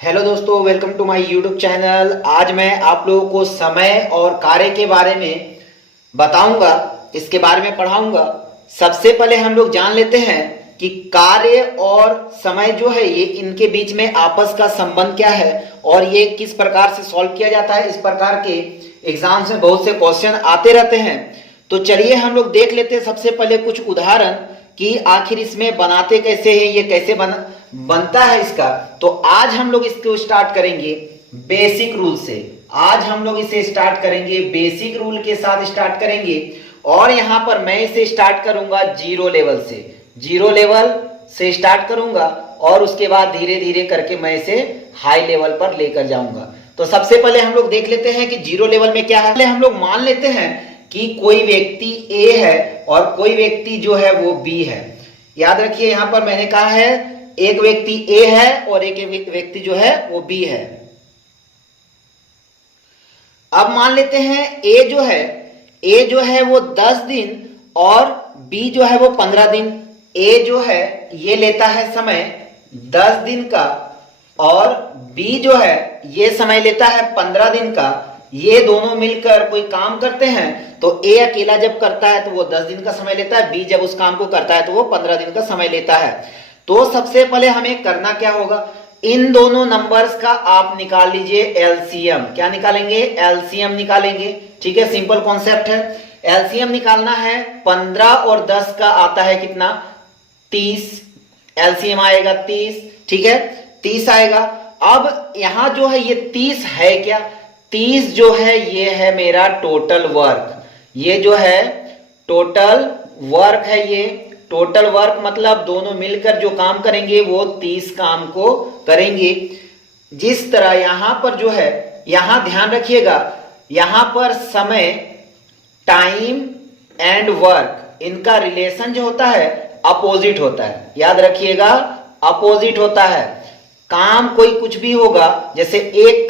Hello दोस्तों, welcome to my YouTube channel. आज मैं आप लोगों को समय और कार्य के बारे में बताऊंगा, इसके बारे में पढ़ाऊंगा। सबसे पहले हम लोग जान लेते हैं कि कार्य और समय जो है ये इनके बीच में आपस का संबंध क्या है और ये किस प्रकार से सॉल्व किया जाता है। इस प्रकार के एग्जाम्स में बहुत से क्वेश्चन आते रहते हैं। तो चलिए हम लोग देख लेते हैं सबसे पहले कुछ उदाहरण कि आखिर इसमें बनाते कैसे हैं, ये कैसे बनता है इसका। तो आज हम लोग इसको स्टार्ट करेंगे बेसिक रूल से। आज हम लोग इसे स्टार्ट करेंगे बेसिक रूल के साथ स्टार्ट करेंगे और यहां पर मैं इसे स्टार्ट करूंगा जीरो लेवल से। जीरो लेवल से स्टार्ट करूंगा और उसके बाद धीरे धीरे करके मैं इसे हाई लेवल पर लेकर जाऊंगा। तो सबसे पहले हम लोग देख लेते हैं कि जीरो लेवल में क्या है। पहले हम लोग मान लेते हैं कि कोई व्यक्ति ए है और कोई व्यक्ति जो है वो बी है। याद रखिए यहां पर मैंने कहा है एक व्यक्ति ए है और एक व्यक्ति जो है वो बी है। अब मान लेते हैं ए जो है वो 10 दिन और बी जो है वो 15 दिन। ए जो है ये लेता है समय 10 दिन का और बी जो है ये समय लेता है 15 दिन का। ये दोनों मिलकर कोई काम करते हैं तो ए अकेला जब करता है तो वो 10 दिन का समय लेता है, बी जब उस काम को करता है तो वो 15 दिन का समय लेता है। तो सबसे पहले हमें करना क्या होगा, इन दोनों नंबर्स का आप निकाल लीजिए एलसीएम। क्या निकालेंगे? एलसीएम निकालेंगे। ठीक है, सिंपल कॉन्सेप्ट है। एलसीएम निकालना है। 15 और 10 का आता है कितना? 30। एलसीएम आएगा 30। ठीक है, 30 आएगा। अब यहां जो है ये 30 है क्या? 30 जो है ये है मेरा टोटल वर्क। ये जो है टोटल वर्क है। ये टोटल वर्क मतलब दोनों मिलकर जो काम करेंगे वो 30 काम को करेंगे। जिस तरह यहां पर जो है, यहां ध्यान रखिएगा, यहां पर समय, टाइम एंड वर्क, इनका रिलेशन जो होता है अपोजिट होता है। याद रखिएगा, अपोजिट होता है। काम कोई कुछ भी होगा, जैसे एक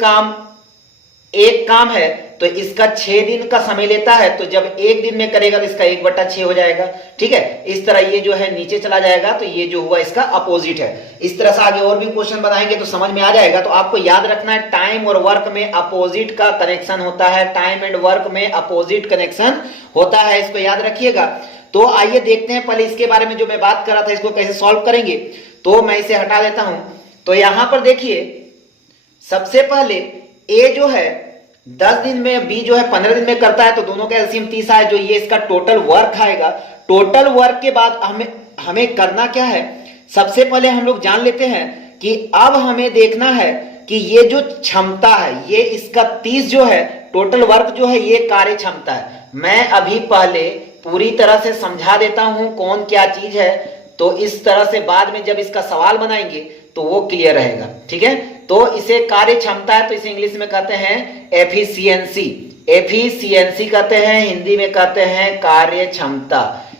काम है तो इसका 6 दिन का समय लेता है, तो जब एक दिन में करेगा तो इसका 1/6 हो जाएगा। ठीक है, इस तरह ये जो है नीचे चला जाएगा तो ये जो हुआ इसका अपोजिट है। इस तरह से आगे और भी क्वेश्चन बनाएंगे तो समझ में आ जाएगा। तो आपको याद रखना है टाइम और वर्क में अपोजिट का कनेक्शन होता है। टाइम एंड वर्क में अपोजिट कनेक्शन होता है, इसको याद रखिएगा। तो आइए देखते हैं पहले इसके बारे में जो मैं बात कर रहा था, इसको कैसे सॉल्व करेंगे। तो मैं इसे हटा देता हूं। तो यहां पर देखिए सबसे पहले ए जो है 10 दिन में, बी जो है 15 दिन में करता है, तो दोनों का एलसीएम 30 आए, जो ये इसका टोटल वर्क आएगा। टोटल वर्क के बाद हमें करना क्या है, सबसे पहले हम लोग जान लेते हैं कि अब हमें देखना है कि ये जो क्षमता है, ये इसका 30 जो है टोटल वर्क जो है ये कार्य क्षमता है। मैं अभी पहले पूरी तरह से समझा देता हूं कौन क्या चीज है, तो इस तरह से बाद में जब इसका सवाल बनाएंगे तो वो क्लियर रहेगा। ठीक है, तो इसे कार्य क्षमता है तो इसे इंग्लिश में कहते हैं एफिशिएंसी। एफिशिएंसी कहते हैं, हिंदी में कहते हैं कार्य क्षमता।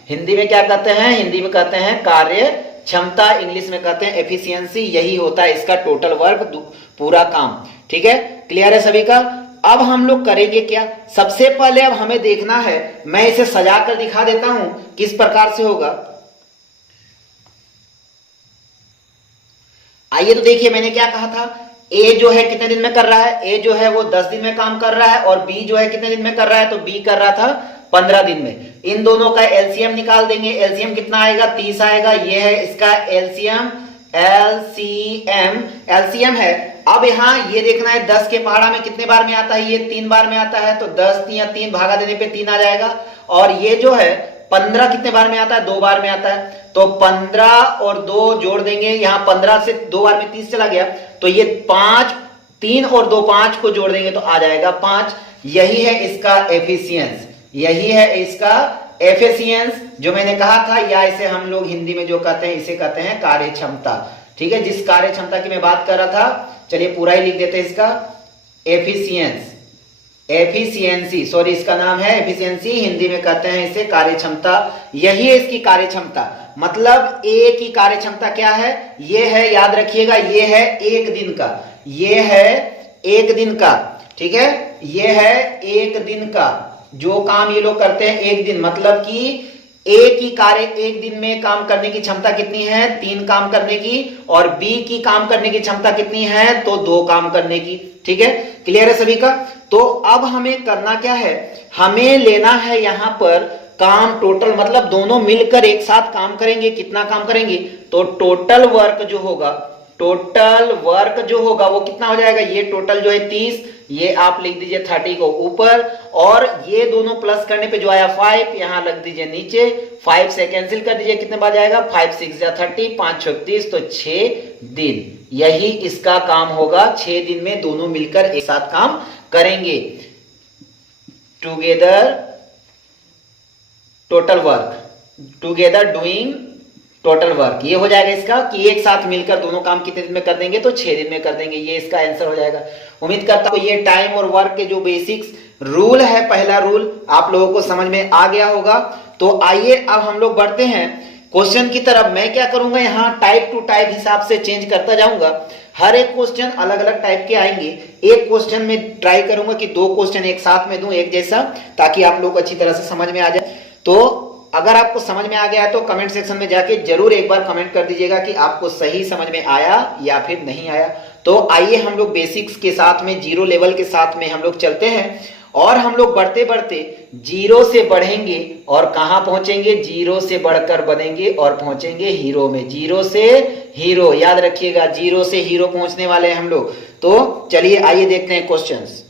हिंदी में क्या कहते हैं? हिंदी में कहते हैं कार्य क्षमता, इंग्लिश में कहते हैं एफिशिएंसी। यही होता है इसका टोटल वर्क, पूरा काम। ठीक है, क्लियर है सभी का। अब हम लोग करेंगे क्या, सबसे पहले अब हमें देखना है, मैं इसे सजा कर दिखा देता हूं किस प्रकार से होगा। आइए तो देखिए मैंने क्या कहा था, ए जो है कितने दिन में कर रहा है? ए जो है वो 10 दिन में काम कर रहा है और बी जो है कितने दिन में कर रहा है? तो बी कर रहा था 15 दिन में। इन दोनों का एलसीएम निकाल देंगे। एलसीएम कितना आएगा? 30 आएगा। ये है इसका एलसीएम। एलसीएम है। अब यहां ये देखना है 10 के पहाड़ा में कितने बार में आता है? ये 3 बार में आता है, तो 10 या 3 भागा देने पे 3 आ जाएगा। और ये जो है 15 कितने बार में आता है? 2 बार में आता है, तो 15 और 2 जोड़ देंगे। यहां 15 से 2 बार में 30 चला गया, तो ये 5, 3 और 2 5 को जोड़ देंगे तो आ जाएगा 5। यही है इसका एफिशिएंस। यही है इसका एफिशिएंस जो मैंने कहा था, या इसे हम लोग हिंदी में जो कहते हैं इसे कहते हैं कार्य क्षमता। ठीक है, जिस कार्य क्षमता की मैं बात कर रहा था, चलिए पूरा ही लिख देते हैं इसका एफिशिएंस। एफिशिएंसी, सॉरी, इसका नाम है एफिशिएंसी, हिंदी में कहते हैं इसे कार्य क्षमता। यही है इसकी कार्य क्षमता। मतलब ए की कार्य क्षमता क्या है? ये है, याद रखिएगा, ये है 1 दिन का। ये है 1 दिन का। ठीक है, ये है 1 दिन का जो काम ये लोग करते हैं 1 दिन, मतलब कि ए की कार्य एक दिन में काम करने की क्षमता कितनी है, 3 काम करने की, और बी की काम करने की क्षमता कितनी है, तो 2 काम करने की। ठीक है, क्लियर है सभी का। तो अब हमें करना क्या है, हमें लेना है यहां पर काम टोटल, मतलब दोनों मिलकर एक साथ काम करेंगे, कितना काम करेंगे, तो टोटल वर्क जो होगा, टोटल वर्क जो होगा वो कितना हो जाएगा, ये टोटल जो है 30, ये आप लिख दीजिए 30 को ऊपर, और ये दोनों प्लस करने पे जो आया 5 यहां लग दीजिए नीचे, 5 से कैंसिल कर दीजिए, कितने बार जाएगा, 5 6 जा 30, 5 6 30, तो 6 दिन यही इसका काम होगा। 6 दिन में दोनों मिलकर एक साथ काम करेंगे, together total work, together doing total work, ये हो जाएगा इसका कि एक साथ मिलकर दोनों काम कितने दिन में कर देंगे, तो 6 दिन में कर देंगे, ये इसका आंसर हो जाएगा। उम्मीद करता हूं ये टाइम और वर्क के जो बेसिक्स रूल है, पहला रूल आप लोगों को समझ में आ गया होगा। तो आइए अब हम लोग बढ़ते हैं क्वेश्चन की तरफ। मैं क्या करूंगा, यहाँ टाइप टू टाइप हिसाब से चेंज करता जाऊंगा, हर एक क्वेश्चन अलग अलग टाइप के आएंगे। एक क्वेश्चन में ट्राई करूंगा कि 2 क्वेश्चन एक साथ में दूं एक जैसा, ताकि आप लोग अच्छी तरह से समझ में आ जाए। तो अगर आपको समझ में आ गया है तो कमेंट सेक्शन में जाके जरूर एक बार कमेंट कर दीजिएगा कि आपको सही समझ में आया या फिर नहीं आया। तो आइए हम लोग बेसिक्स के साथ में, जीरो लेवल के साथ में हम लोग चलते हैं, और हम लोग बढ़ते बढ़ते जीरो से बढ़ेंगे और कहां पहुंचेंगे, जीरो से बढ़कर बनेंगे और पहुंचेंगे हीरो में। जीरो से हीरो, याद रखिएगा, जीरो से हीरो पहुंचने वाले हैं हम लोग। तो चलिए आइए देखते हैं क्वेश्चंस।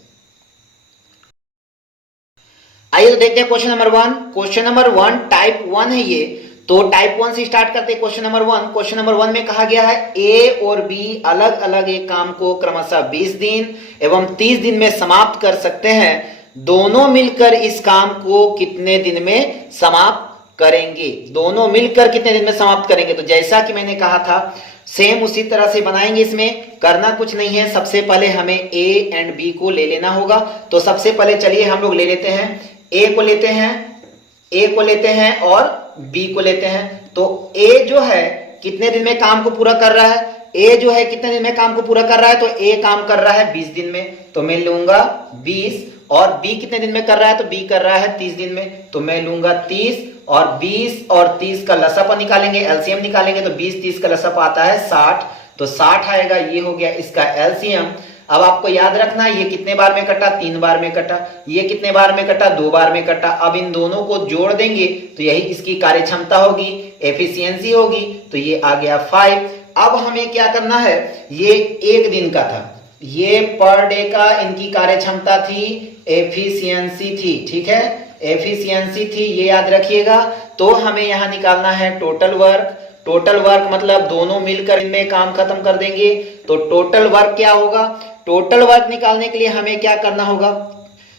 आइए तो देखते हैं question number 1। Question number 1 type 1 है ये, तो टाइप 1 से स्टार्ट करते हैं क्वेश्चन नंबर 1। क्वेश्चन नंबर 1 में कहा गया है ए और बी अलग अलग एक काम को क्रमशः 20 दिन एवं 30 दिन में समाप्त कर सकते हैं, दोनों मिलकर इस काम को कितने दिन में समाप्त करेंगे, दोनों मिलकर कितने दिन में समाप्त करेंगे। तो जैसा कि मैंने कहा था सेम उसी तरह से बनाएंगे, इसमें करना कुछ नहीं है। सबसे पहले हमें ए एंड बी को ले लेना होगा। तो सबसे पहले चलिए हम लोग ले लेते हैं, ए को लेते हैं और बी को लेते हैं। तो ए जो है कितने दिन में काम को पूरा कर रहा है, ए जो है कितने दिन में काम को पूरा कर रहा है, तो ए काम कर रहा है 20 दिन में, तो मैं लूंगा 20। और बी कितने दिन में कर रहा है, तो बी कर रहा है 30 दिन में, तो मैं लूंगा 30। और 20 और 30 का लसापा निकालेंगे, एलसीएम निकालेंगे, तो 20 30 का लसापा आता है 60, तो 60 आएगा। ये हो गया इसका एलसीएम। अब आपको याद रखना ये कितने बार में कटा, 3 बार में कटा, ये कितने बार में कटा, 2 बार में कटा। अब इन दोनों को जोड़ देंगे तो यही इसकी कार्य क्षमता होगी, एफिशिएंसी होगी, तो ये आ गया 5। अब हमें क्या करना है, ये 1 दिन का था, ये पर डे का इनकी कार्य क्षमता थी, एफिशिएंसी थी, ठीक है, एफिशिएंसी थी, ये याद रखिएगा। तो हमें यहां निकालना है टोटल वर्क। टोटल वर्क मतलब दोनों मिलकर इनमें काम खत्म कर देंगे, तो टोटल वर्क क्या होगा, टोटल वर्क निकालने के लिए हमें क्या करना होगा,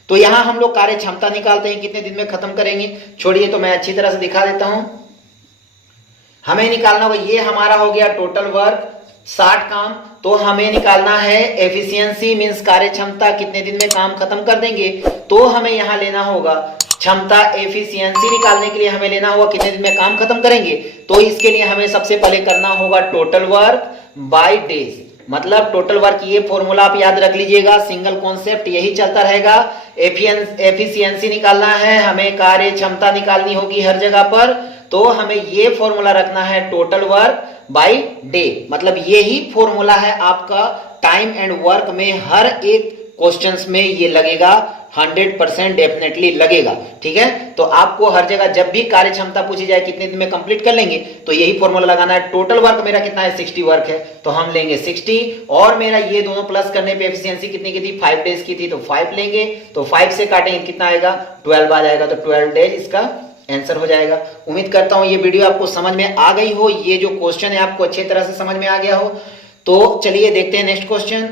तो यहां हम लोग कार्य क्षमता निकालते हैं, कितने दिन में खत्म करेंगे। छोड़िए तो मैं अच्छी तरह से दिखा देता हूं। हमें निकालना होगा, ये हमारा हो गया टोटल वर्क 60 काम, तो हमें निकालना है एफिशिएंसी मींस कार्य क्षमता, कितने दिन में काम खत्म कर देंगे। तो हमें यहां लेना होगा क्षमता, एफिशिएंसी निकालने के लिए हमें लेना होगा कितने दिन में काम खत्म करेंगे। तो इसके लिए हमें सबसे पहले करना होगा टोटल वर्क बाय डेज, मतलब टोटल वर्क, ये फॉर्मूला आप याद रख लीजिएगा, सिंगल कॉन्सेप्ट यही चलता रहेगा। एफिशिएंसी निकालना है, हमें कार्य क्षमता निकालनी होगी हर जगह पर, तो हमें ये फॉर्मूला रखना है टोटल वर्क बाय डे, मतलब यही फॉर्मूला है आपका टाइम एंड वर्क में, हर एक क्वेश्चंस में ये लगेगा, 100% डेफिनेटली लगेगा, ठीक है। तो आपको हर जगह जब भी कार्य क्षमता पूछी जाए कितने दिन में कंप्लीट कर लेंगे, तो यही फॉर्मूला लगाना है। टोटल वर्क मेरा कितना है, 60 वर्क है, तो हम लेंगे 60, और मेरा ये दोनों प्लस करने पे एफिशिएंसी कितनी की थी, 5 डेज की थी, तो 5 लेंगे, तो 5 से काटेंगे कितना आएगा, 12 आ जाएगा, तो 12 डेज इसका आंसर हो जाएगा। उम्मीद करता हूं ये वीडियो आपको समझ में आ गई हो, ये जो क्वेश्चन है आपको अच्छी तरह से समझ में आ गया हो। तो चलिए देखते हैं नेक्स्ट क्वेश्चन।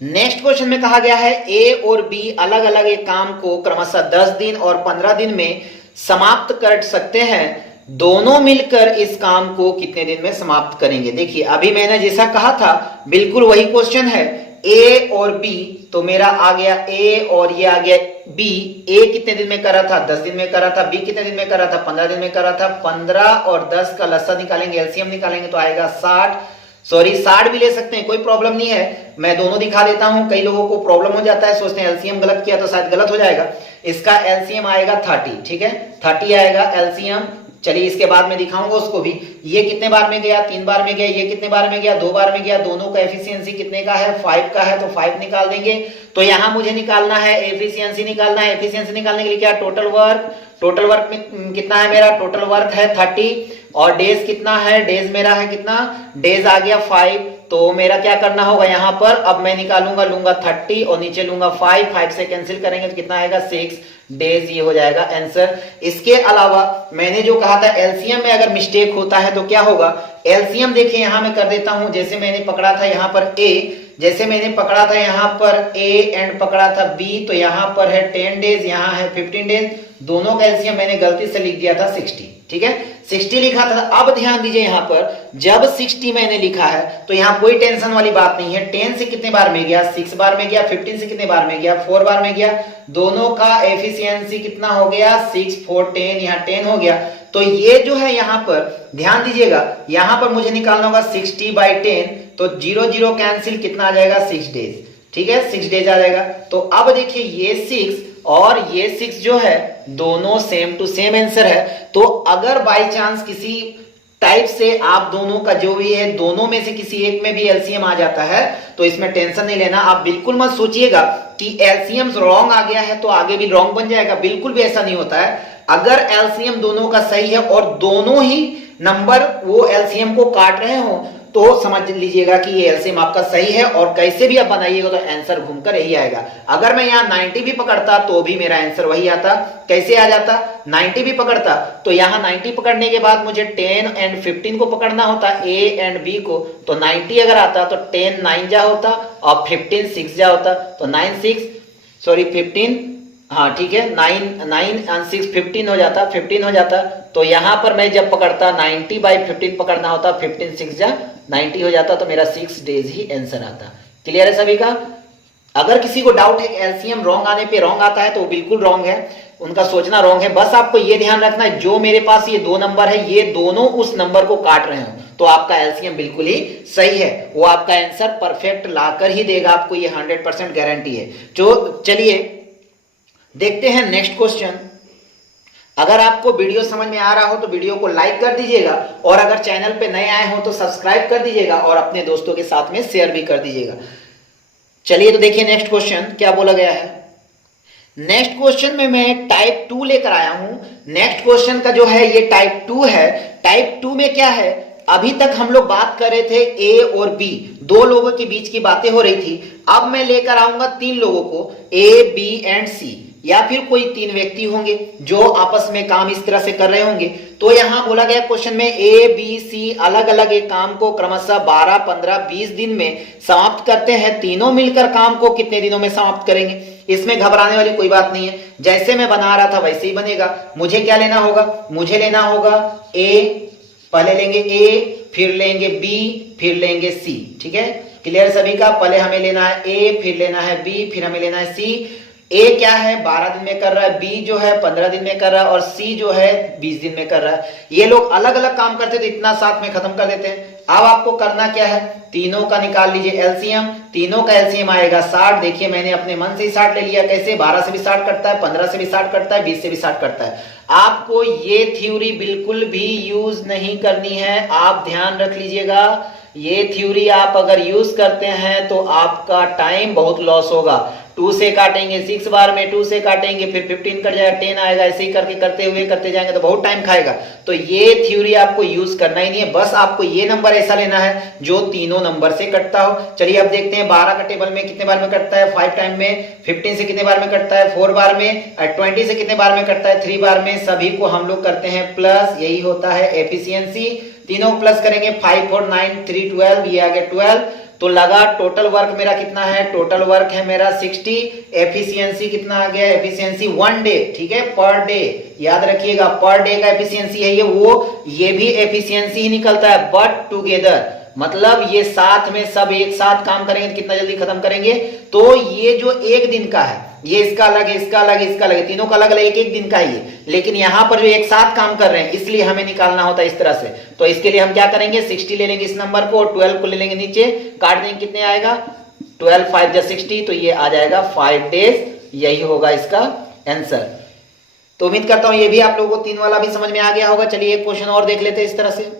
नेक्स्ट क्वेश्चन में कहा गया है ए और बी अलग अलग एक काम को क्रमशः 10 दिन और 15 दिन में समाप्त कर सकते हैं, दोनों मिलकर इस काम को कितने दिन में समाप्त करेंगे। देखिए अभी मैंने जैसा कहा था बिल्कुल वही क्वेश्चन है, ए और बी, तो मेरा आ गया ए और ये आ गया बी। ए कितने दिन में करा था, 10 दिन में करा था, बी कितने दिन में करा था, 15 दिन में करा था। 15 और 10 का लसा निकालेंगे, एलसीएम निकालेंगे, तो आएगा 60। सॉरी 60 भी ले सकते हैं, कोई प्रॉब्लम नहीं है, मैं दोनों दिखा देता हूं। कई लोगों को प्रॉब्लम हो जाता है, सोचते हैं एलसीएम गलत किया तो शायद गलत हो जाएगा। इसका एलसीएम आएगा 30, ठीक है, 30 आएगा एलसीएम। चलिए इसके बाद में दिखाऊंगा उसको भी। ये कितने बार में गया, 3 बार में गया। ये कितने बार में गया, 2 बार में गया। दोनों का एफिशिएंसी कितने का है, 5 का है, तो 5 निकाल देंगे। तो यहां मुझे निकालना है एफिशिएंसी, निकालना है। एफिशिएंसी निकालने के लिए क्या, टोटल वर्क, टोटल वर्क में कितना है मेरा, टोटल वर्क है 30 और डेज कितना है, डेज मेरा है कितना, डेज आ गया 5। तो मेरा क्या करना होगा यहाँ पर, अब मैं निकालूंगा, लूंगा 30 और नीचे लूंगा 5 से कैंसिल करेंगे तो कितना आएगा 6 डेज, ये हो जाएगा आंसर। इसके अलावा मैंने जो कहा था एलसीएम में अगर मिस्टेक होता है तो क्या होगा, एलसीएम देखिए यहां मैं कर देता हूं। जैसे मैंने पकड़ा था यहाँ पर ए, जैसे मैंने पकड़ा था यहाँ पर ए एंड पकड़ा था बी, तो यहाँ पर है 10 डेज, यहाँ है 15 डेज। दोनों का एलसीएम मैंने गलती से लिख दिया था 60, ठीक है, 60 लिखा था। अब ध्यान दीजिए यहाँ पर जब 60 मैंने लिखा है तो यहाँ कोई टेंशन वाली बात नहीं है। 10 से कितने बार में गया, 6 बार में गया। 15 से कितने बार में गया, 4 बार में गया। दोनों का एफिशिएंसी कितना हो गया, 6 4 10, यहाँ 10 हो गया। तो ये जो है यहाँ पर ध्यान दीजिएगा, यहाँ पर मुझे निकालना होगा 60/10, तो 0 0 कैंसिल, कितना आ जाएगा 6 डेज, ठीक है, 6 डेज आ जाएगा। तो अब देखिए ये 6 और ये 6 जो है दोनों सेम टू सेम आंसर है। तो अगर बाय चांस किसी टाइप से आप दोनों का जो भी है, दोनों में से किसी एक में भी एलसीएम आ जाता है तो इसमें टेंशन नहीं लेना। आप बिल्कुल मत सोचिएगा कि एलसीएम रॉन्ग आ गया है तो आगे भी रॉन्ग बन जाएगा, बिल्कुल भी ऐसा नहीं होता है। अगर एलसीएम दोनों का सही है और दोनों ही नंबर वो एलसीएम को काट रहे हो तो समझ लीजिएगा कि ये एलसीएम आपका सही है। और कैसे भी आप बनाइएगा तो आंसर घूमकर यही आएगा। अगर मैं यहाँ 90 भी पकड़ता तो भी मेरा आंसर वही आता। कैसे आ जाता, 90 भी पकड़ता तो यहाँ 90 पकड़ने के बाद मुझे 10 एंड 15 को पकड़ना होता, ए एंड बी को। तो 90 अगर आता तो 10 9 जा होता और 15 6 जा होता, तो 9 6 सॉरी 15, हाँ ठीक है, 9 and 6 15 हो जाता, 15 हो जाता। तो यहां पर मैं जब पकड़ता 90/15 पकड़ना होता, 15 6 जा 90 हो जाता, तो मेरा 6 डेज ही आंसर आता। क्लियर है सभी का। अगर किसी को डाउट है कि एलसीएम रॉन्ग आने पे रॉन्ग आता है तो बिल्कुल रॉन्ग है, उनका सोचना रॉन्ग है। बस आपको ये ध्यान रखना है जो मेरे पास ये 2 नंबर है ये दोनों उस नंबर को काट रहे हो तो आपका एलसीएम बिल्कुल ही सही है, वो आपका आंसर परफेक्ट लाकर ही देगा आपको, ये 100% गारंटी है। तो चलिए देखते हैं नेक्स्ट क्वेश्चन। अगर आपको वीडियो समझ में आ रहा हो तो वीडियो को लाइक कर दीजिएगा और अगर चैनल पे नए आए हो तो सब्सक्राइब कर दीजिएगा और अपने दोस्तों के साथ में शेयर भी कर दीजिएगा। चलिए तो देखिए नेक्स्ट क्वेश्चन क्या बोला गया है। नेक्स्ट क्वेश्चन में मैं टाइप 2 लेकर आया हूं। नेक्स्ट क्वेश्चन का जो है ये टाइप 2 है। टाइप 2 में क्या है, अभी तक हम लोग बात कर रहे थे ए और बी, 2 लोगों के बीच की बातें हो रही थी। अब मैं लेकर आऊंगा 3 लोगों को, ए बी एंड सी, या फिर कोई 3 व्यक्ति होंगे जो आपस में काम इस तरह से कर रहे होंगे। तो यहां बोला गया क्वेश्चन में ए बी सी अलग अलग एक काम को क्रमशः 12 15 20 दिन में समाप्त करते हैं। तीनों मिलकर काम को कितने दिनों में समाप्त करेंगे। इसमें घबराने वाली कोई बात नहीं है, जैसे मैं बना रहा था वैसे ही बनेगा। मुझे क्या लेना होगा, मुझे लेना होगा ए, पहले लेंगे ए, फिर लेंगे बी, फिर लेंगे सी, ठीक है। क्लियर सभी का। पहले हमें लेना है ए, फिर लेना है बी, फिर हमें लेना है सी। ए क्या है 12 दिन में कर रहा है, बी जो है 15 दिन में कर रहा है और सी जो है 20 दिन में कर रहा है। ये लोग अलग अलग काम करते तो इतना साथ में खत्म कर देते हैं। अब आपको करना क्या है, तीनों का निकाल लीजिए एलसीएम। तीनों का एलसीएम आएगा 60। देखिए मैंने अपने मन से ही 60 ले लिया। कैसे, 12 से भी 60 करता है, 15 से भी 60 करता है, 20 से भी 60 करता है। आपको ये थ्योरी बिल्कुल भी यूज नहीं करनी है, आप ध्यान रख लीजिएगा। ये थ्योरी आप अगर यूज करते हैं तो आपका टाइम बहुत लॉस होगा। 2 से काटेंगे 6 बार में, 2 से काटेंगे फिर 15 कट जाएगा, 10 आएगा, ऐसे ही करके करते हुए करते जाएंगे तो बहुत टाइम खाएगा। तो ये थ्योरी आपको यूज करना ही नहीं है। बस आपको ये नंबर ऐसा लेना है जो तीनों नंबर से कटता हो। चलिए अब देखते हैं 12 का टेबल में कितने बार में कटता है, 5 टाइम में। 15 से कितने बार में कटता है, 4 बार में। 20 से कितने बार में कटता है, 3 बार में। सभी को हम लोग करते हैं प्लस, यही होता है एफिशिएंसी। तीनों प्लस करेंगे 5 4 9 3 12, ये आ गया 12। तो लगा टोटल वर्क मेरा कितना है, टोटल वर्क है मेरा 60। एफिशिएंसी कितना आ गया, एफिशिएंसी 1 डे, ठीक है, पर डे। याद रखिएगा पर डे का एफिशिएंसी है ये, वो ये भी एफिशिएंसी ही निकलता है। बट टुगेदर मतलब ये साथ में सब एक साथ काम करेंगे तो कितना जल्दी खत्म करेंगे। तो ये जो एक दिन का है, ये इसका अलग है, इसका अलग है, इसका अलग है, तीनों का अलग अलग एक एक दिन का ही है, लेकिन यहां पर जो एक साथ काम कर रहे हैं इसलिए हमें निकालना होता है इस तरह से। तो इसके लिए हम क्या करेंगे, 60 ले लेंगे इस नंबर को, 12 को ले लेंगे नीचे, काट देंगे, कितने आएगा 12 5 जा 60, तो ये आ जाएगा 5 डेज, यही होगा इसका आंसर। तो उम्मीद करता हूं ये भी आप लोगों को 3 वाला भी समझ में आ गया होगा। चलिए एक क्वेश्चन और देख लेते हैं इस तरह से।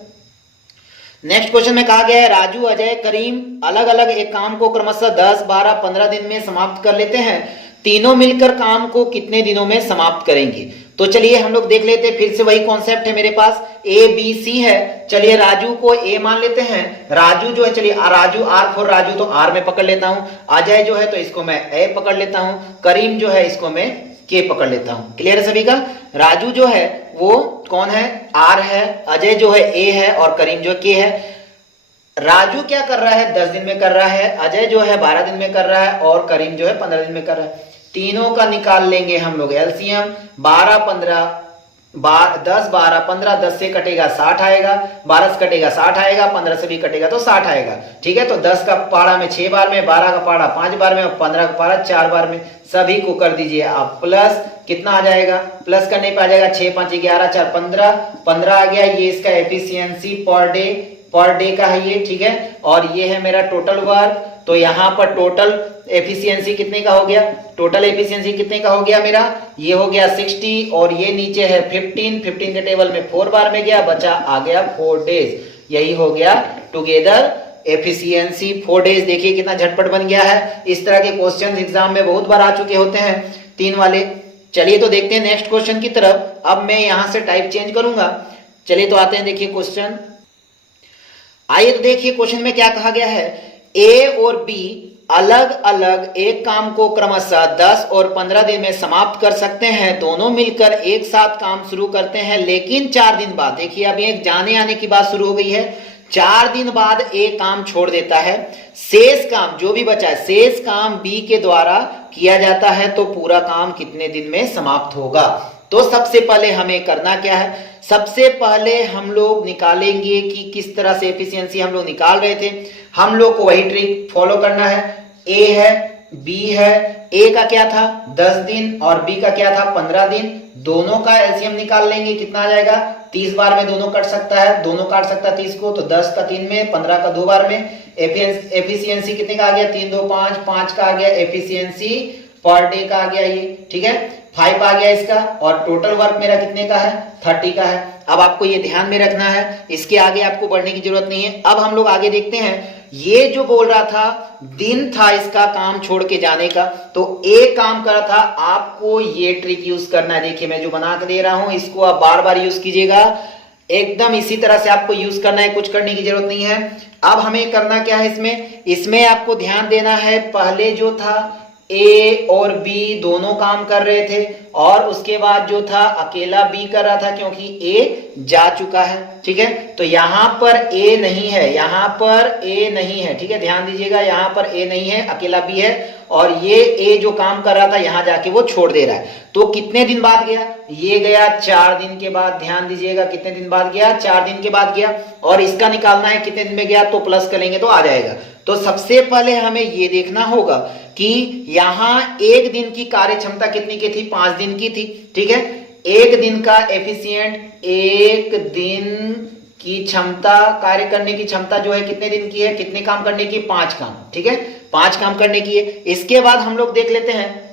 नेक्स्ट क्वेश्चन में कहा गया है राजू, अजय, करीम अलग अलग एक काम को क्रमशः 10, 12, 15 दिन में समाप्त कर लेते हैं, तीनों मिलकर काम को कितने दिनों में समाप्त करेंगे। तो चलिए हम लोग देख लेते हैं, फिर से वही कॉन्सेप्ट है मेरे पास, ए बी सी है। चलिए राजू को ए मान लेते हैं, राजू जो है, चलिए राजू आर फॉर राजू तो आर में पकड़ लेता हूं, अजय जो है तो इसको मैं ए पकड़ लेता हूं, करीम जो है इसको मैं के पकड़ लेता हूं। क्लियर है सभी का। राजू जो है वो कौन है, आर है, अजय जो है ए है और करीम जो के है। राजू क्या कर रहा है, 10 दिन में कर रहा है, अजय जो है 12 दिन में कर रहा है और करीम जो है 15 दिन में कर रहा है। तीनों का निकाल लेंगे हम लोग एलसीएम, 12 15 10 12 15, 10 से कटेगा 60 आएगा, 12 से कटेगा 60 आएगा, 15 से भी कटेगा तो 60 आएगा। ठीक है, तो 10 का पारा में 6 बार में, 12 का पारा 5 बार में और 15 का पारा 4 बार में, सभी को कर दीजिए आप प्लस, कितना आ जाएगा, प्लस करने पे आ जाएगा 6 5 11 4 15, 15 आ गया। ये इसका एफिशिएंसी पर डे का है ये, ठीक है, और ये है मेरा टोटल वर्क। तो यहां पर टोटल एफिशिएंसी कितने का हो गया, टोटल एफिशिएंसी कितने का हो गया मेरा, ये हो गया 60 और ये नीचे है 15 के टेबल में 4 बार में गया, बचा आ गया 4 डेज, यही हो गया टुगेदर एफिशिएंसी 4 डेज। देखिए कितना झटपट बन गया है। इस तरह के क्वेश्चन एग्जाम में बहुत बार आ चुके होते हैं 3 वाले। चलिए तो देखते हैं नेक्स्ट क्वेश्चन की तरफ। अब मैं यहां से टाइप चेंज करूंगा। चलिए तो आते हैं, देखिए क्वेश्चन। आइए तो देखिए क्वेश्चन में क्या कहा गया है, ए और बी अलग अलग एक काम को क्रमशः 10 और 15 दिन में समाप्त कर सकते हैं, दोनों मिलकर एक साथ काम शुरू करते हैं, लेकिन 4 दिन बाद, देखिए अब एक जाने आने की बात शुरू हो गई है, 4 दिन बाद ए काम छोड़ देता है, शेष काम जो भी बचा है, शेष काम बी के द्वारा किया जाता है, तो पूरा काम कितने दिन में समाप्त होगा। तो सबसे पहले हमें करना क्या है, सबसे पहले हम लोग निकालेंगे कि किस तरह से एफिशिएंसी हम लोग निकाल रहे थे। हम लोग को वही ट्रिक फॉलो करना है। ए है, बी है, ए का क्या था 10 दिन और बी का क्या था 15 दिन, दोनों का एलसीएम निकाल लेंगे, कितना आ जाएगा, 30 बार में दोनों कट सकता है, दोनों काट सकता है 30 को, तो 10 का 3 में, 15 का 2 बार में। एफिशिएंसी कितने का आ गया, 3 2 5, 5 का आ गया एफिशिएंसी पर डे का आ गया ये, ठीक है, 5 आ गया इसका, और टोटल वर्क मेरा कितने का है 30 का है। अब आपको ये ध्यान में रखना है, इसके आगे आपको बढ़ने की जरूरत नहीं है। अब हम लोग आगे देखते हैं, ये जो बोल रहा था दिन था इसका काम छोड़ के जाने का, तो एक काम कर रहा था, आपको ये ट्रिक यूज करना है। देखिए मैं जो बना के दे रहा हूं इसको आप बार बार यूज कीजिएगा, एकदम इसी तरह से आपको यूज करना है, कुछ करने की जरूरत नहीं है। अब हमें करना क्या है इसमें आपको ध्यान देना है, पहले जो था ए और बी दोनों काम कर रहे थे, और उसके बाद जो था अकेला बी कर रहा था क्योंकि ए जा चुका है, ठीक है। तो यहां पर ए नहीं है, यहां पर ए नहीं है, ठीक है, ध्यान दीजिएगा, यहां पर ए नहीं है, अकेला बी है, और ये ए जो काम कर रहा था यहां जाके वो छोड़ दे रहा है। तो कितने दिन बाद गया, ये गया 4 दिन के बाद, ध्यान दीजिएगा कितने दिन बाद गया, 4 दिन के बाद गया, और इसका निकालना है कितने दिन में गया, तो प्लस करेंगे तो आ जाएगा। तो सबसे पहले हमें ये देखना होगा कि यहां एक दिन की कार्य क्षमता कितनी की थी, 5 दिन की थी, ठीक है। एक दिन का एफिशिएंट, एक दिन की क्षमता, कार्य करने की क्षमता जो है कितने दिन की है, कितने काम करने की, 5 काम, ठीक है, 5 काम करने की है। इसके बाद हम लोग देख लेते हैं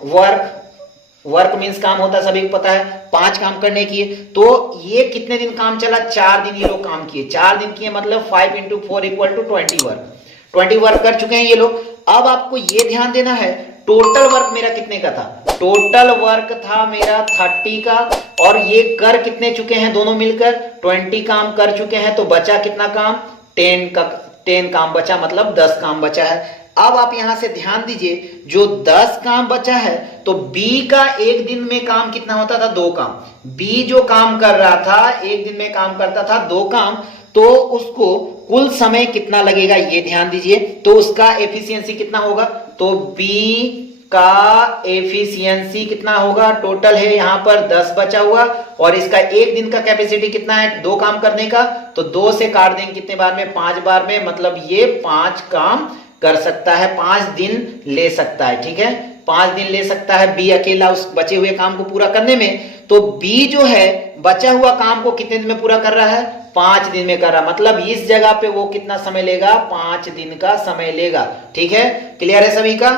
वर्क मीन्स काम होता है, सभी को पता है, 5 काम करने की है। तो ये कितने दिन काम चला, 4 दिन ये लोग काम किए, 4 दिन किए मतलब 5 × 4 = 20 वर्क कर चुके हैं ये लोग। अब आपको ये ध्यान देना है टोटल वर्क मेरा कितने का था, टोटल वर्क था मेरा 30 का, और ये कर कितने चुके हैं दोनों मिलकर 20 काम कर चुके हैं, तो बचा कितना काम, 10 काम बचा, मतलब 10 काम बचा है। अब आप यहां से ध्यान दीजिए, जो 10 काम बचा है तो बी का एक दिन में काम कितना होता था, 2 काम। बी जो काम कर रहा था एक दिन में काम करता था 2 काम, तो उसको कुल समय कितना लगेगा ये ध्यान दीजिए, तो उसका एफिशिएंसी कितना होगा, तो बी का एफिशिएंसी कितना होगा, टोटल है यहाँ पर 10 बचा हुआ, और इसका एक दिन का कैपेसिटी कितना है 2 काम करने का, तो 2 से काट देंगे कितने बार में, 5 बार में, मतलब ये 5 काम कर सकता है, 5 दिन ले सकता है। ठीक है, 5 दिन ले सकता है बी अकेला उस बचे हुए काम को पूरा करने में। तो बी जो है बचा हुआ काम को कितने दिन में पूरा कर रहा है, 5 दिन में कर रहा है, मतलब इस जगह पे वो कितना समय लेगा, 5 दिन का समय लेगा। ठीक है, क्लियर है सभी का।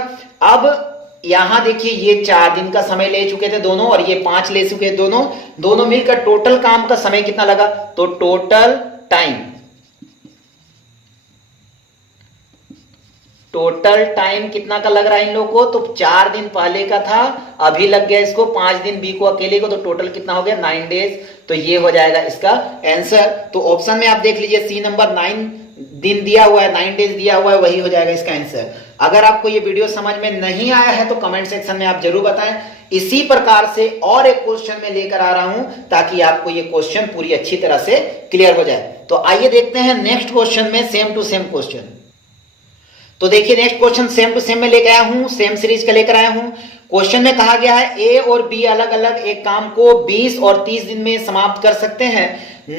अब यहां देखिए ये 4 दिन का समय ले चुके थे दोनों, और ये 5 ले चुके थे दोनों मिलकर टोटल काम का समय कितना लगा, तो टोटल टाइम कितना का लग रहा है इन लोगों को, तो 4 दिन पहले का था, अभी लग गया इसको 5 दिन बी को अकेले को, तो टोटल कितना हो गया 9 डेज। तो ये हो जाएगा इसका आंसर। तो ऑप्शन में आप देख लीजिए सी नंबर 9 दिन दिया हुआ है, 9 डेज दिया हुआ है, वही हो जाएगा इसका आंसर। अगर आपको ये वीडियो समझ में नहीं आया है तो कमेंट सेक्शन में आप जरूर बताएं। इसी प्रकार से और एक क्वेश्चन में लेकर आ रहा हूं ताकि आपको ये क्वेश्चन पूरी अच्छी तरह से क्लियर हो जाए। तो आइए देखते हैं नेक्स्ट क्वेश्चन में, सेम टू सेम क्वेश्चन। तो देखिए next question same to same में लेकर आया हूं, सेम सीरीज का लेकर आया हूं। क्वेश्चन में कहा गया है ए और बी अलग अलग एक काम को 20 और 30 दिन में समाप्त कर सकते हैं।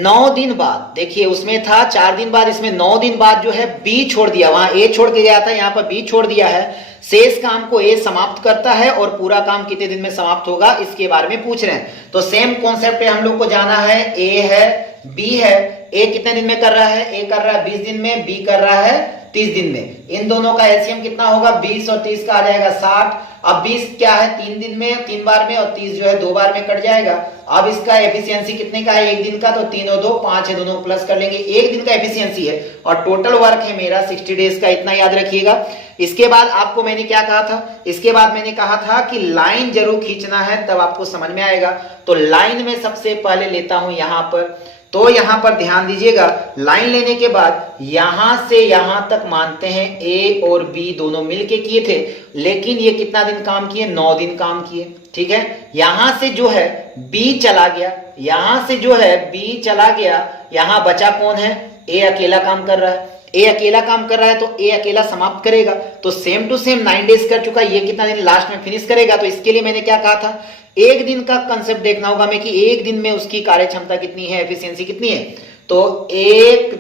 9 दिन बाद, देखिए उसमें था 4 दिन बाद, इसमें 9 दिन बाद जो है बी छोड़ दिया, वहां ए छोड़ के गया था, यहां पर बी छोड़ दिया है। शेष काम को ए समाप्त करता है और पूरा काम कितने दिन में समाप्त होगा इसके बारे में पूछ रहे हैं। तो सेम कॉन्सेप्ट पे हम लोग को जाना है, ए है बी है, ए कितने दिन में कर रहा है, ए कर रहा है 20 दिन में, बी कर रहा है 30 दिन में। इन दोनों का एलसीएम कितना होगा, 20 और 30 का आ जाएगा 60। अब 20 क्या है 3 दिन में, 3 बार में, और 30 जो है 2 बार में कट जाएगा। अब इसका एफिशिएंसी कितने का है, एक दिन का, तो 3 और 2 5 है, दोनों प्लस कर लेंगे, एक दिन का एफिशिएंसी है, और टोटल वर्क है मेरा 60 डेज का, इतना याद रखिएगा। इसके बाद आपको मैंने क्या कहा था, इसके बाद मैंने कहा था कि लाइन जरूर खींचना है, तब आपको समझ में आएगा। तो लाइन में सबसे पहले लेता हूं यहां पर, तो यहां पर ध्यान दीजिएगा, लाइन लेने के बाद यहां से यहां तक मानते हैं ए और बी दोनों मिलके किए थे, लेकिन ये कितना दिन काम किए, 9 दिन काम किए। ठीक है, यहां से जो है बी चला गया, यहां से जो है बी चला गया, यहां बचा कौन है, ए अकेला काम कर रहा है, ए अकेला काम कर रहा है, तो ए अकेला समाप्त करेगा। तो सेम टू सेम 9 डेज कर चुका, ये कितना दिन लास्ट में फिनिश करेगा। तो इसके लिए मैंने क्या कहा था, एक दिन का कंसेप्ट देखना होगा हमें कि एक दिन में उसकी कार्य क्षमता कितनी है, एफिशिएंसी कितनी है। तो एक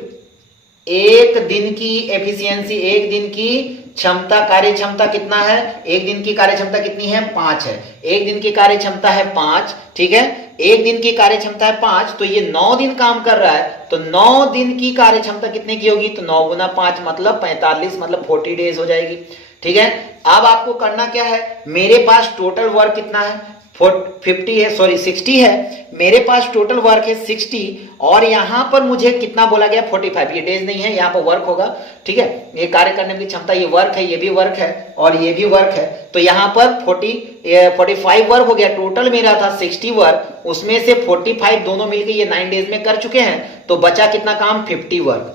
दिन की एफिशिएंसी, एक दिन की क्षमता, कार्य क्षमता कितना है, एक दिन की कार्य क्षमता कितनी है, 5 है, एक दिन की कार्य क्षमता है 5। ठीक है, एक दिन की कार्य क्षमता है 5, तो ये 9 दिन काम कर रहा है, तो 9 दिन की कार्य क्षमता कितने की होगी, तो 9 गुना 5 मतलब 45, मतलब 40 डेज हो जाएगी। ठीक है, अब आपको करना क्या है, मेरे पास टोटल वर्क कितना है, 50 है, सॉरी 60 है, मेरे पास टोटल वर्क है 60, और यहां पर मुझे कितना बोला गया 45, ये डेज नहीं है, यहां पर वर्क होगा। ठीक है, ये कार्य करने की क्षमता, ये वर्क है, ये भी वर्क है, और ये भी वर्क है, तो यहां पर 45 वर्क हो गया। टोटल मेरा था 60 वर्क, उसमें से 45 दोनों मिलकर ये 9 डेज में कर चुके हैं, तो बचा कितना काम, 50 वर्क।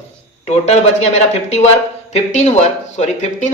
टोटल बच गया मेरा 15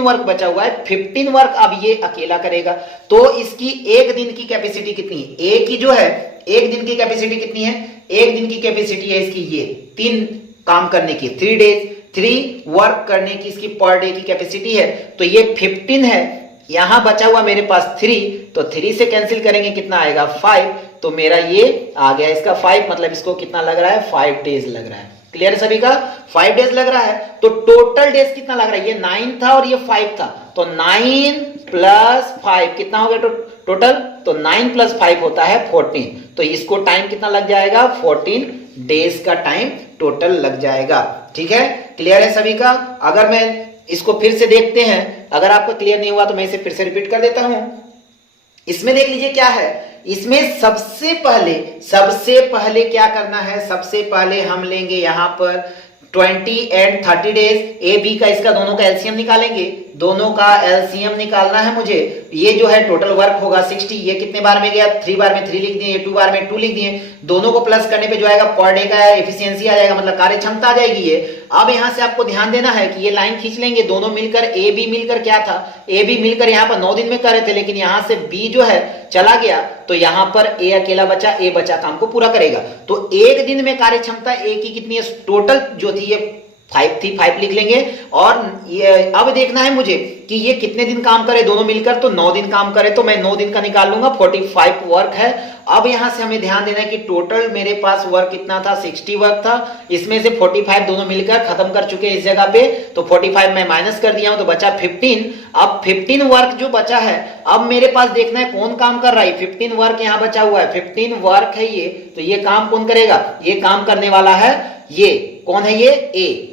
वर्क बचा हुआ है, 15 वर्क अब ये अकेला करेगा। तो इसकी एक दिन की कैपेसिटी कितनी है, ए की जो है एक दिन की कैपेसिटी कितनी है, एक दिन की कैपेसिटी है इसकी ये 3 काम करने की, 3 डेज, 3 वर्क करने की इसकी पर डे की कैपेसिटी है। तो ये 15 है, यहां बचा हुआ मेरे पास 3, तो 3 से कैंसिल करेंगे कितना आएगा 5, तो मेरा ये आ गया इसका 5, मतलब इसको कितना लग रहा है, 5 डेज लग रहा है। क्लियर है सभी का, 5 डेज लग रहा है। तो टोटल डेज कितना लग रहा है, ये 9 था और ये 5 था, तो 9 प्लस 5 कितना हो गया टोटल, तो 9 प्लस 5 होता है 14, तो इसको टाइम कितना लग जाएगा, 14 डेज का टाइम टोटल लग जाएगा। ठीक है, क्लियर है सभी का। अगर मैं इसको फिर से देखते हैं, अगर आपको क्लियर नहीं हुआ तो मैं इसे फिर से रिपीट कर देता हूं। इसमें देख लीजिए क्या है, इसमें सबसे पहले क्या करना है, सबसे पहले हम लेंगे यहां पर 20 एंड 30 डेज, ए बी का इसका दोनों का एलसीएम निकालेंगे, दोनों का एलसीएम निकालना है मुझे। ये जो है टोटल वर्क होगा 60, ये कितने बार में गया, 3 बार में 3 लिख दिए, 2 बार में 2 लिख दिए, दोनों को प्लस करने पे जो आएगा पर डे का एफिशिएंसी आ जाएगा, मतलब कार्य क्षमता आ जाएगी ये। अब यहां से आपको ध्यान देना है कि ये लाइन खींच लेंगे, दोनों मिलकर ए बी मिलकर क्या था, ए बी मिलकर यहां पर 9 दिन में कर रहे थे, लेकिन यहां से बी जो है चला गया, तो यहां पर ए अकेला बचा, ए बचा काम को पूरा करेगा। तो एक दिन में कार्य क्षमता ए की कितनी है, टोटल जो थी ये 5 थी, 5 लिख लेंगे। और ये अब देखना है मुझे कि ये कितने दिन काम करे दोनों मिलकर, तो 9 दिन काम करे, तो मैं 9 दिन का निकाल लूंगा, 45 वर्क है। अब यहां से हमें ध्यान देना है कि टोटल मेरे पास वर्क कितना था, 60 वर्क था, इसमें से 45 दोनों मिलकर खत्म कर चुके हैं इस जगह पे, तो 45 मैं माइनस कर दिया हूं, तो बचा 15। अब 15 वर्क जो बचा है, अब मेरे पास देखना है कौन काम कर रहा है। 15 वर्क यहां बचा हुआ है, 15 वर्क है ये, तो ये काम कौन करेगा, ये काम करने वाला है, ये कौन है, ये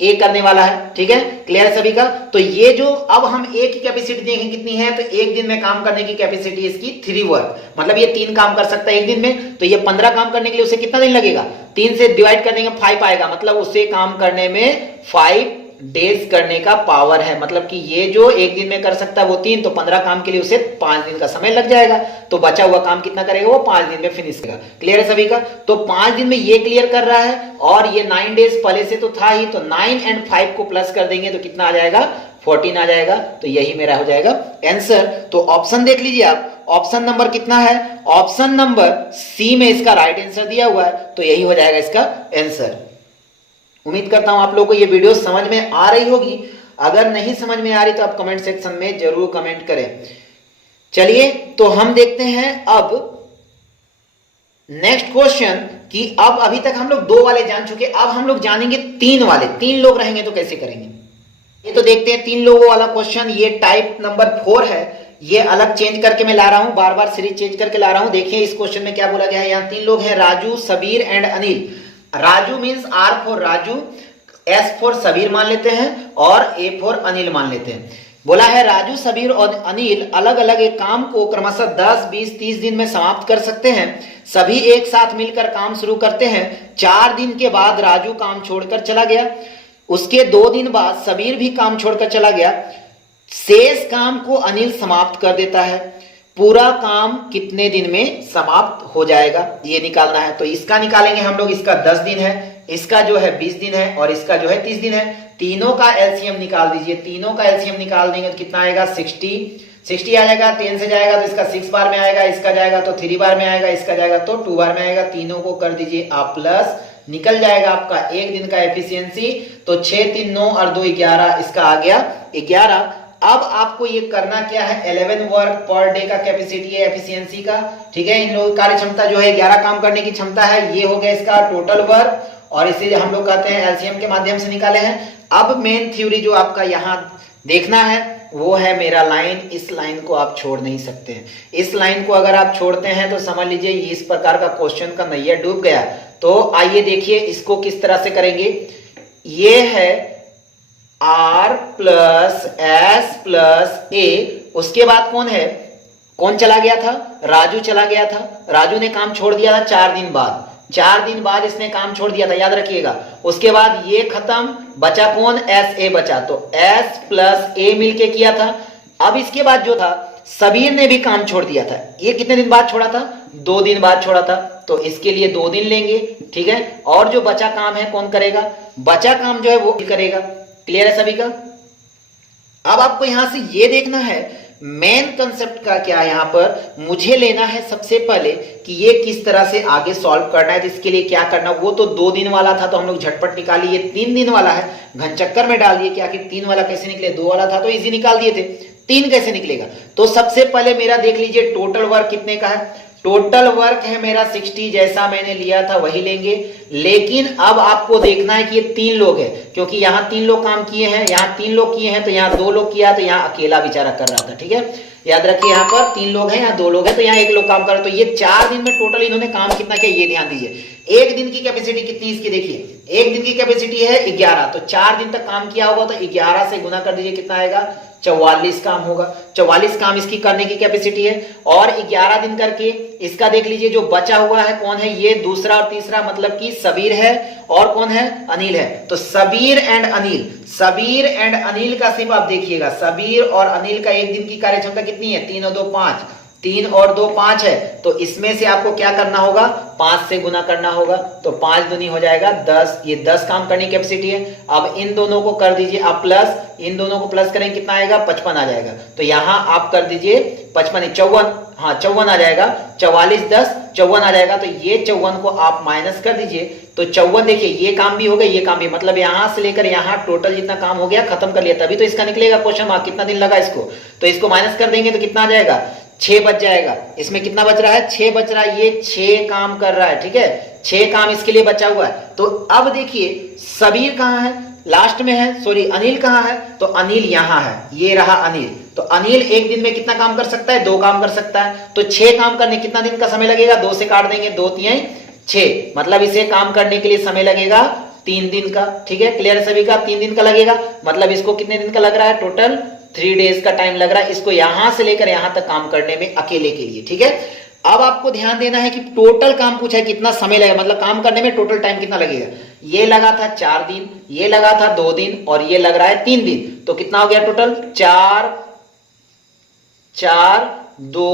ए करने वाला है। ठीक है, क्लियर है सभी का। तो ये जो अब हम ए की कैपेसिटी देखें कितनी है, तो एक दिन में काम करने की कैपेसिटी इसकी 3 वर्क, मतलब ये 3 काम कर सकता है एक दिन में, तो ये 15 काम करने के लिए उसे कितना दिन लगेगा, 3 से डिवाइड कर देंगे 5 आएगा, मतलब उसे काम करने में 5 डेज करने का पावर है। मतलब कि ये जो एक दिन में कर सकता है वो 3, तो 15 काम के लिए उसे 5 दिन का समय लग जाएगा, तो बचा हुआ काम कितना करेगा, वो 5 दिन में फिनिश करेगा। क्लियर है सभी का। तो 5 दिन में ये क्लियर कर रहा है, और ये 9 डेज पहले से तो था ही, तो 9 एंड 5 को प्लस कर देंगे तो कितना आ जाएगा, 14 आ जाएगा। तो यही मेरा हो जाएगा आंसर। तो ऑप्शन देख लीजिए आप, ऑप्शन नंबर कितना है, ऑप्शन नंबर सी में इसका राइट आंसर दिया हुआ है, तो यही हो जाएगा इसका आंसर। उम्मीद करता हूं आप लोगों को ये वीडियो समझ में आ रही होगी। अगर नहीं समझ में आ रही तो आप कमेंट सेक्शन में जरूर कमेंट करें। चलिए तो हम देखते हैं अब नेक्स्ट क्वेश्चन, कि अब अभी तक हम लोग 2 वाले जान चुके, अब हम लोग जानेंगे 3 वाले। 3 लोग रहेंगे तो कैसे करेंगे, ये तो देखते हैं। 3 लोगों वाला क्वेश्चन, ये टाइप नंबर 4 है, ये अलग चेंज करके मैं ला रहा हूं, बार बार सीरीज चेंज करके ला रहा हूं। देखिए इस क्वेश्चन में क्या बोला गया है। यहाँ 3 लोग हैं, Raju, Sabir and Anil. Raju means R for Raju, S for Sabir मान लेते हैं, और A फॉर अनिल मान लेते हैं। बोला है राजू, सबीर और अनिल अलग अलग एक काम को क्रमशः 10, 20, 30 दिन में समाप्त कर सकते हैं। सभी एक साथ मिलकर काम शुरू करते हैं। 4 दिन के बाद राजू काम छोड़कर चला गया, उसके 2 दिन बाद सबीर भी काम छोड़कर चला गया। शेष काम को अनिल समाप्त कर देता है। पूरा काम कितने दिन में समाप्त हो जाएगा, ये निकालना है। तो इसका निकालेंगे हम लोग, इसका 10 दिन है, इसका जो है 20 दिन है, और इसका जो है 30 दिन है। तीनों का एलसीएम निकाल दीजिए। तीनों का एलसीएम निकाल देंगे तो कितना आएगा, 60 आ जाएगा। 10 से जाएगा तो इसका 6 बार में आएगा, इसका जाएगा तो 3 बार में आएगा, इसका जाएगा तो 2 बार में आएगा। तीनों को कर दीजिए आप प्लस, निकल जाएगा आपका एक दिन का एफिशिएंसी। तो 6, 3, 9 और 2, 11, इसका आ गया 11। अब आपको ये करना क्या है, 11 वर्क पर डे का कैपेसिटी है एफिशिएंसी का। ठीक है, इन लोगों कार्य क्षमता जो है 11 काम करने की क्षमता है, ये हो गया इसका टोटल वर्क, और इसे हम लोग कहते हैं एलसीएम के माध्यम से निकाले हैं। अब मेन थ्योरी जो आपका यहाँ देखना है वो है मेरा लाइन। इस लाइन को आप छोड़ नहीं सकते हैं। इस लाइन को अगर आप छोड़ते हैं तो समझ लीजिए इस प्रकार का क्वेश्चन का नैया डूब गया। तो आइए देखिए इसको किस तरह से करेंगे। ये है R plus S plus A, उसके बाद कौन है, कौन चला गया था, राजू चला गया था। राजू ने काम छोड़ दिया था 4 दिन बाद, 4 दिन बाद इसने काम छोड़ दिया था, याद रखिएगा। उसके बाद ये खत्म, बचा कौन, SA बचा, तो S प्लस A मिलके किया था। अब इसके बाद जो था सबीर ने भी काम छोड़ दिया था। ये कितने दिन बाद छोड़ा था, 2 दिन बाद छोड़ा था, तो इसके लिए 2 दिन लेंगे। ठीक है, और जो बचा काम है कौन करेगा, बचा काम जो है वो करेगा। क्लियर है सभी का। अब आपको यहां से ये देखना है मेन कंसेप्ट का क्या है। यहां पर मुझे लेना है सबसे पहले कि ये किस तरह से आगे सॉल्व करना है, जिसके लिए क्या करना। वो तो 2 दिन वाला था तो हम लोग झटपट निकाली, ये 3 दिन वाला है, घन चक्कर में डाल दिए कि आखिर 3 वाला कैसे निकले, 2 वाला था तो इजी निकाल दिए थे, 3 कैसे निकलेगा। तो सबसे पहले मेरा देख लीजिए टोटल वर्क कितने का है। टोटल वर्क है मेरा 60, जैसा मैंने लिया था वही लेंगे। लेकिन अब आपको देखना है कि ये 3 लोग हैं, क्योंकि यहां 3 लोग काम किए हैं, यहां 3 लोग किए हैं, तो यहां 2 लोग किया, तो यहां अकेला बेचारा कर रहा था। ठीक है, याद रखिए यहाँ पर 3 लोग हैं, यहाँ 2 लोग हैं, तो यहाँ 1 लोग काम कर रहे। तो ये 4 दिन में टोटल इन्होंने काम कितना किया ये ध्यान दीजिए। एक दिन की कैपेसिटी कितनी इसकी देखिए, एक दिन की कैपेसिटी है 11, तो 4 दिन तक काम किया होगा, तो 11 से गुना कर दीजिए, कितना आएगा, 44 काम होगा। 44 काम इसकी करने की कैपेसिटी है, और 11 दिन करके इसका देख लीजिए जो बचा हुआ है कौन है, ये दूसरा और तीसरा, मतलब कि सबीर है और कौन है, अनिल है। तो सबीर एंड अनिल, सबीर एंड अनिल का सिर्फ आप देखिएगा, सबीर और अनिल का एक दिन की कार्य क्षमता कितनी है, 3 और 2 5, 3 और 2 5 है, तो इसमें से आपको क्या करना होगा, 5 से गुना करना होगा, तो 5 दूनी हो जाएगा 10, ये 10 काम करने की कैपेसिटी है। अब इन दोनों को कर दीजिए आप प्लस, इन दोनों को प्लस करेंगे कितना आएगा, 55 आ जाएगा। तो यहां आप कर दीजिए 55 54, हाँ 54 आ जाएगा, 44 10 54 आ जाएगा। तो ये 54 को आप माइनस कर दीजिए, तो 54 देखिए ये काम भी हो गया, ये काम भी, मतलब यहां से लेकर यहां टोटल जितना काम हो गया खत्म कर लिया, तभी तो इसका निकलेगा क्वेश्चन मार्क, कितना दिन लगा इसको। तो इसको माइनस कर देंगे तो कितना आ जाएगा, 6 बच जाएगा। इसमें कितना बच रहा है, 6 बच रहा है, ये 6 काम कर रहा है, ठीक है, 6 काम इसके लिए बचा हुआ है। तो अब देखिए सबीर कहां है, लास्ट में है, सॉरी अनिल कहां है, तो अनिल यहां है, ये रहा अनिल। तो अनिल एक दिन में कितना काम कर सकता है, 2 काम कर सकता है। तो 6 काम करने कितना दिन का समय लगेगा, 2 से काट देंगे, 2 3 6, मतलब इसे काम करने के लिए समय लगेगा 3 दिन का, ठीक है, क्लियर है सभी का, 3 दिन का लगेगा। मतलब इसको कितने दिन का लग रहा है, टोटल 3 डेज का टाइम लग रहा है इसको यहां से लेकर यहां तक काम करने में अकेले के लिए, ठीक है। अब आपको ध्यान देना है कि टोटल काम पूछा है कितना समय लगेगा, मतलब काम करने में टोटल टाइम कितना लगेगा। ये लगा था 4 दिन, ये लगा था 2 दिन और ये लग रहा है 3 दिन, तो कितना हो गया टोटल, 4 4 2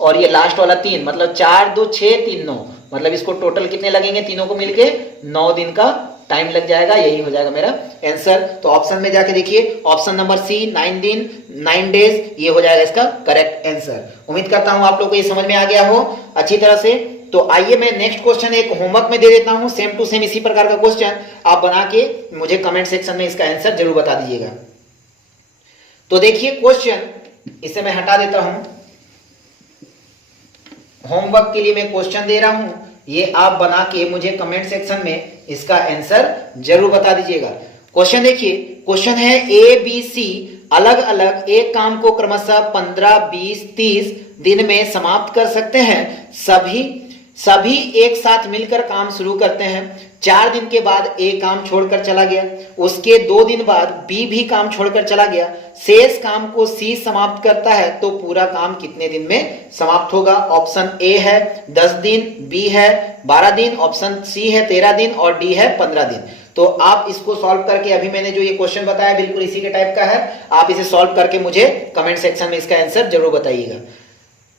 और ये लास्ट वाला 3, मतलब 4 2 6 3 9, मतलब इसको टोटल कितने लगेंगे, तीनों को मिलके 9 दिन का टाइम लग जाएगा। यही हो जाएगा मेरा आंसर। तो ऑप्शन में जाके देखिए, ऑप्शन नंबर सी 9 दिन 9 डेज, ये हो जाएगा इसका करेक्ट आंसर। उम्मीद करता हूं आप लोगों को ये समझ में आ गया हो अच्छी तरह से। तो आइए मैं नेक्स्ट क्वेश्चन एक होमवर्क में दे देता हूं, सेम टू सेम इसी प्रकार का क्वेश्चन आप बना के मुझे कमेंट सेक्शन में इसका आंसर जरूर बता दीजिएगा। तो देखिए क्वेश्चन, इसे मैं हटा देता हूं, होमवर्क के लिए मैं क्वेश्चन दे रहा हूं, ये आप बना के मुझे कमेंट सेक्शन में इसका आंसर जरूर बता दीजिएगा। क्वेश्चन देखिए, क्वेश्चन है ए बी सी अलग अलग एक काम को क्रमशः 15 20 30 दिन में समाप्त कर सकते हैं। सभी एक साथ मिलकर काम शुरू करते हैं। 4 दिन के बाद ए काम छोड़कर चला गया, उसके 2 दिन बाद बी भी काम छोड़कर चला गया, शेष काम को सी समाप्त करता है, तो पूरा काम कितने दिन में समाप्त होगा। ऑप्शन ए है 10 दिन, बी है 12 दिन, ऑप्शन सी है 13 दिन और डी है 15 दिन। तो आप इसको सॉल्व करके, अभी मैंने जो ये क्वेश्चन बताया बिल्कुल इसी के टाइप का है, आप इसे सॉल्व करके मुझे कमेंट सेक्शन में इसका आंसर जरूर बताइएगा।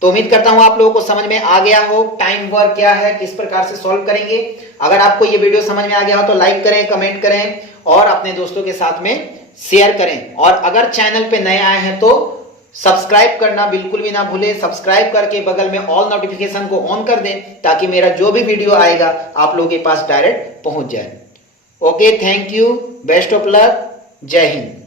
तो उम्मीद करता हूं आप लोगों को समझ में आ गया हो टाइम वर्क क्या है, किस प्रकार से सॉल्व करेंगे। अगर आपको ये वीडियो समझ में आ गया हो तो लाइक करें, कमेंट करें और अपने दोस्तों के साथ में शेयर करें। और अगर चैनल पे नए आए हैं तो सब्सक्राइब करना बिल्कुल भी ना भूलें। सब्सक्राइब करके बगल में ऑल नोटिफिकेशन को ऑन कर दें, ताकि मेरा जो भी वीडियो आएगा आप लोगों के पास डायरेक्ट पहुंच जाए। Okay, thank you, best of luck, जय हिंद।